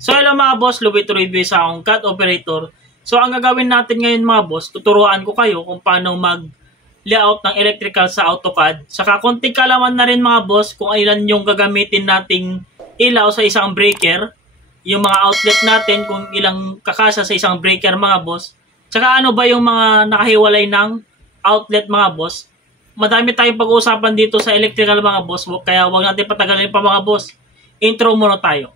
So hello mga boss, Lubito Review sa akong CAD operator. So ang gagawin natin ngayon mga boss, tuturuan ko kayo kung paano mag-layout ng electrical sa AutoCAD. Saka konting kalaman na rin mga boss kung ilan yung gagamitin nating ilaw sa isang breaker. Yung mga outlet natin kung ilang kakasa sa isang breaker mga boss. Saka ano ba yung mga nakahiwalay ng outlet mga boss. Madami tayong pag-uusapan dito sa electrical mga boss, kaya huwag natin patagalin pa mga boss. Intro muna tayo.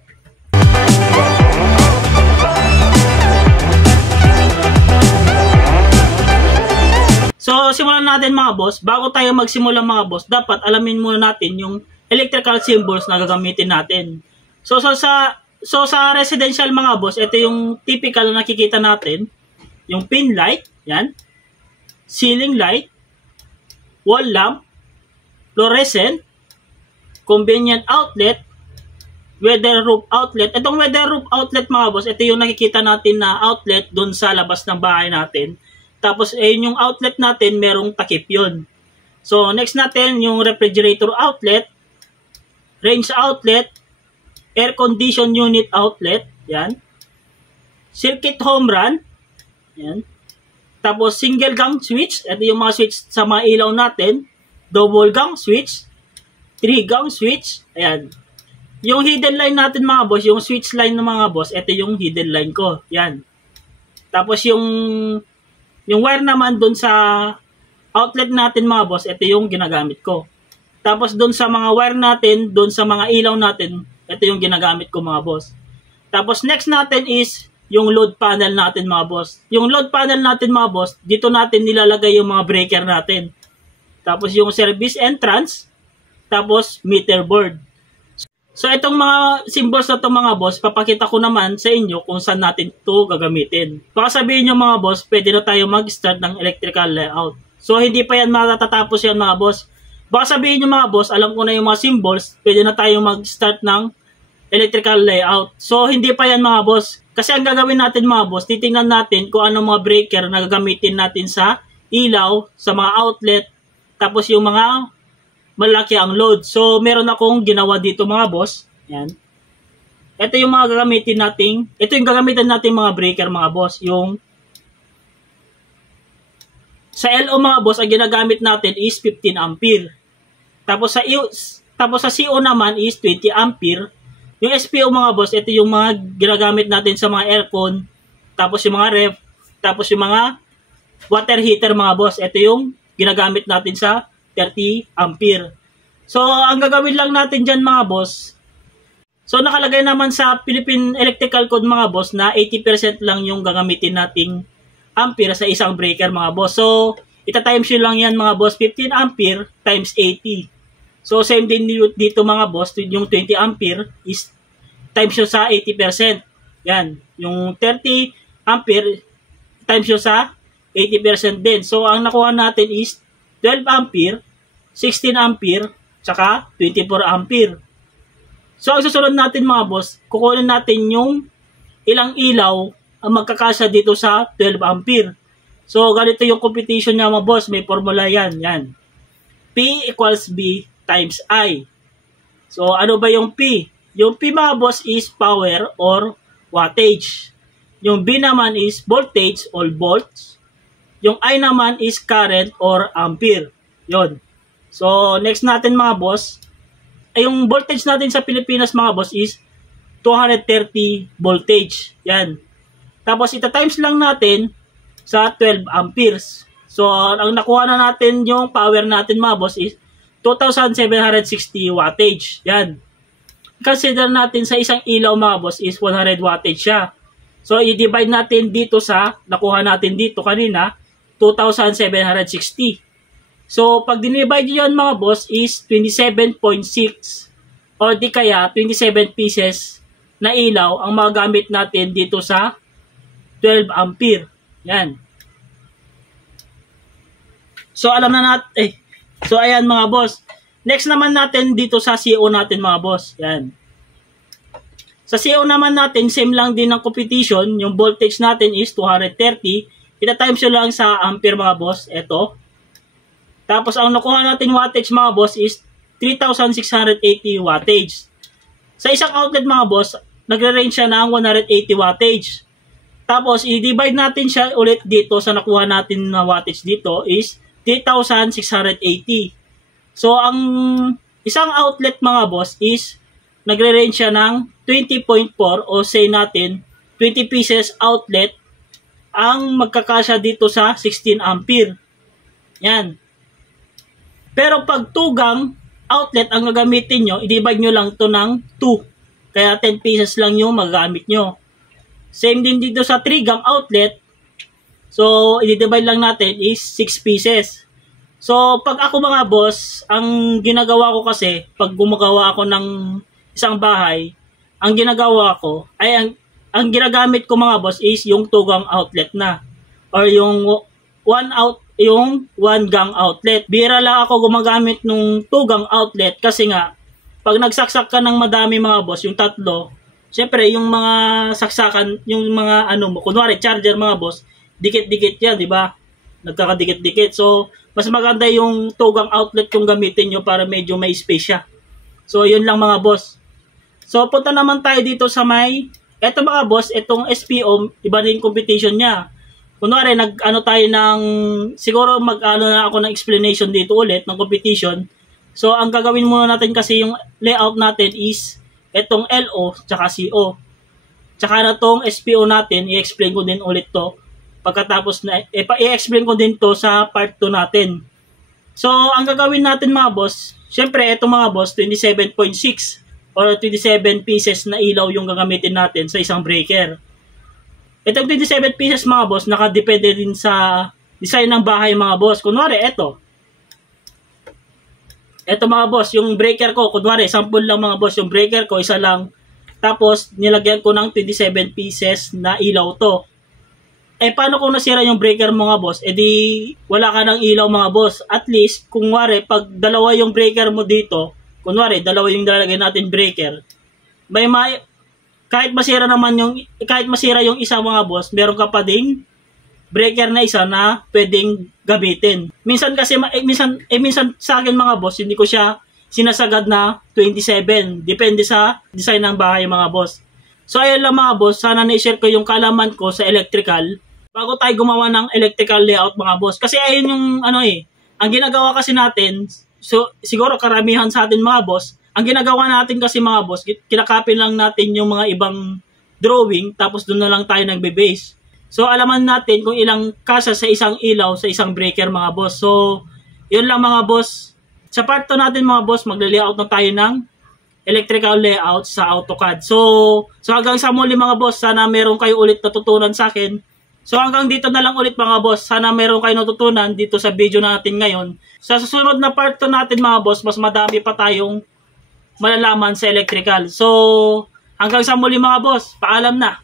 So, simulan natin mga boss. Bago tayo magsimula mga boss, dapat alamin muna natin yung electrical symbols na gagamitin natin. So sa residential mga boss, ito yung typical na nakikita natin. Yung pin light, yan. Ceiling light, wall lamp, fluorescent, convenient outlet, weather roof outlet. Itong weather roof outlet mga boss, ito yung nakikita natin na outlet doon sa labas ng bahay natin. Tapos yung outlet natin, merong takip yun. So next natin, yung refrigerator outlet, range outlet, air condition unit outlet, yan. Circuit home run, yan. Tapos single gang switch, ito yung mga switch sa mga ilaw natin. Double gang switch, 3 gang switch, ayan. Yung hidden line natin mga boss, yung switch line ng mga boss, ito yung hidden line ko, yan. Tapos yung wire naman doon sa outlet natin mga boss, ito yung ginagamit ko. Tapos doon sa mga wire natin, doon sa mga ilaw natin, ito yung ginagamit ko mga boss. Tapos next natin is yung load panel natin mga boss. Yung load panel natin mga boss, dito natin nilalagay yung mga breaker natin. Tapos yung service entrance, tapos meter board. So itong mga symbols na itong mga boss, papakita ko naman sa inyo kung saan natin ito gagamitin. Baka sabihin nyo mga boss, pwede na tayo mag-start ng electrical layout. So hindi pa yan matatapos yan mga boss. Baka sabihin nyo mga boss, alam ko na yung mga symbols, pwede na tayo mag-start ng electrical layout. So hindi pa yan mga boss. Kasi ang gagawin natin mga boss, titingnan natin kung anong mga breaker na gagamitin natin sa ilaw, sa mga outlet, tapos yung mga malaki ang load. So, meron akong ginawa dito mga boss. Yan. Ito yung mga gagamitin nating, ito yung gagamitin nating mga breaker mga boss. Yung sa LO mga boss, ang ginagamit natin is 15 ampere. Tapos sa CO naman is 20 ampere. Yung SPO mga boss, ito yung mga ginagamit natin sa mga aircon. Tapos yung mga ref. Tapos yung mga water heater mga boss. Ito yung ginagamit natin sa 30 ampere. So, ang gagawin lang natin dyan mga boss, so nakalagay naman sa Philippine Electrical Code mga boss na 80% lang yung gagamitin nating ampere sa isang breaker mga boss. So, ita-times yun lang yan mga boss, 15 ampere times 80. So, same din dito mga boss, yung 20 ampere is times yun sa 80%. Yan, yung 30 ampere times yun sa 80% din. So, ang nakuha natin is 12 ampere, 16 ampere, tsaka 24 ampere. So, ang susunod natin mga boss, kukunin natin yung ilang ilaw ang magkakasya dito sa 12 ampere. So, ganito yung computation niya mga boss. May formula yan. Yan. P equals B times I. So, ano ba yung P? Yung P mga boss is power or wattage. Yung B naman is voltage or volts. Yung I naman is current or ampere. Yon. So, next natin mga boss, yung voltage natin sa Pilipinas mga boss is 230 voltage. Yan. Tapos, ita-times lang natin sa 12 amperes. So, ang nakuha na natin yung power natin mga boss is 2,760 wattage. Yan. Consider natin sa isang ilaw mga boss is 100 wattage siya. So, i-divide natin dito sa, nakuha natin dito kanina, 2,760. So, pag dinivide yun mga boss is 27.6 or di kaya 27 pieces na ilaw ang magagamit natin dito sa 12 ampere. Yan. So, alam na natin, so, ayan mga boss. Next naman natin dito sa CO natin mga boss. Yan. Sa CO naman natin, same lang din ng competition. Yung voltage natin is 230. Ita-times yun lang sa ampere mga boss. Ito. Tapos, ang nakuha natin wattage mga boss is 3,680 wattage. Sa isang outlet mga boss, nagre-range siya ng 180 wattage. Tapos, i-divide natin siya ulit dito sa nakuha natin na wattage dito is 3,680. So, ang isang outlet mga boss is nagre-range siya ng 20.4 o say natin 20 pieces outlet ang magkakasya dito sa 16 ampere. Yan. Pero pag 2 gang outlet ang gagamitin nyo, i-divide nyo lang to ng 2. Kaya 10 pieces lang yung magagamit nyo. Same din dito sa 3 gang outlet. So, i-divide lang natin is 6 pieces. So, pag ako mga boss, ang ginagawa ko kasi, pag gumagawa ako ng isang bahay, ang ginagawa ko, ay ang ginagamit ko mga boss is yung 2 gang outlet na. Or yung 1 gang outlet. Bira lang ako gumagamit nung 2 gang outlet kasi nga, pag nagsaksak ka ng madami mga boss, yung tatlo, syempre yung mga saksakan, yung mga ano mo, kunwari charger mga boss, dikit-dikit yan, di ba? Nagkakadikit-dikit. So, mas maganda yung 2 gang outlet yung gamitin nyo para medyo may space siya. So, yun lang mga boss. So, punta naman tayo dito sa eto mga boss, itong SPO, iba din competition niya. Kunwari, siguro mag-ano na ako ng explanation dito ulit, ng competition. So, ang gagawin muna natin kasi yung layout natin is itong LO, tsaka CO. Tsaka na tong SPO natin, i-explain ko din ulit to. Pagkatapos na, i-explain ko din to sa part 2 natin. So, ang gagawin natin mga boss, syempre, itong mga boss, 27.6 or 27 pieces na ilaw yung gagamitin natin sa isang breaker. Itong 27 pieces mga boss, nakadepende din sa design ng bahay mga boss. Kunwari, ito mga boss, yung breaker ko, kunwari, sample lang mga boss, yung breaker ko, isa lang. Tapos, nilagyan ko ng 27 pieces na ilaw to. Paano kung nasira yung breaker mga boss? Di, wala ka ng ilaw mga boss. At least, kunwari, pag dalawa yung breaker mo dito, kunwari, dalawa yung lalagay natin breaker, kahit masira yung isa mga boss, meron ka pa ding breaker na isa na pwedeng gamitin. Minsan kasi, minsan sa akin mga boss, hindi ko siya sinasagad na 27. Depende sa design ng bahay mga boss. So ayun lang mga boss, sana na-share ko yung kaalaman ko sa electrical bago tayo gumawa ng electrical layout mga boss. Kasi ayun yung ang ginagawa kasi natin, so siguro karamihan sa atin mga boss, ang ginagawa natin kasi mga boss, kinakopy lang natin yung mga ibang drawing tapos doon na lang tayo nagbe-base. So alaman natin kung ilang kasa sa isang ilaw sa isang breaker mga boss. So yun lang mga boss. Sa part 2 natin mga boss, magle-layout na tayo ng electrical layout sa AutoCAD. So hanggang sa muli mga boss, sana meron kayo ulit natutunan sa akin. So hanggang dito na lang ulit mga boss, sana meron kayo natutunan dito sa video natin ngayon. Sa susunod na part 2 natin mga boss, mas madami pa tayong malalaman sa electrical. So hanggang sa muli mga boss, paalam na.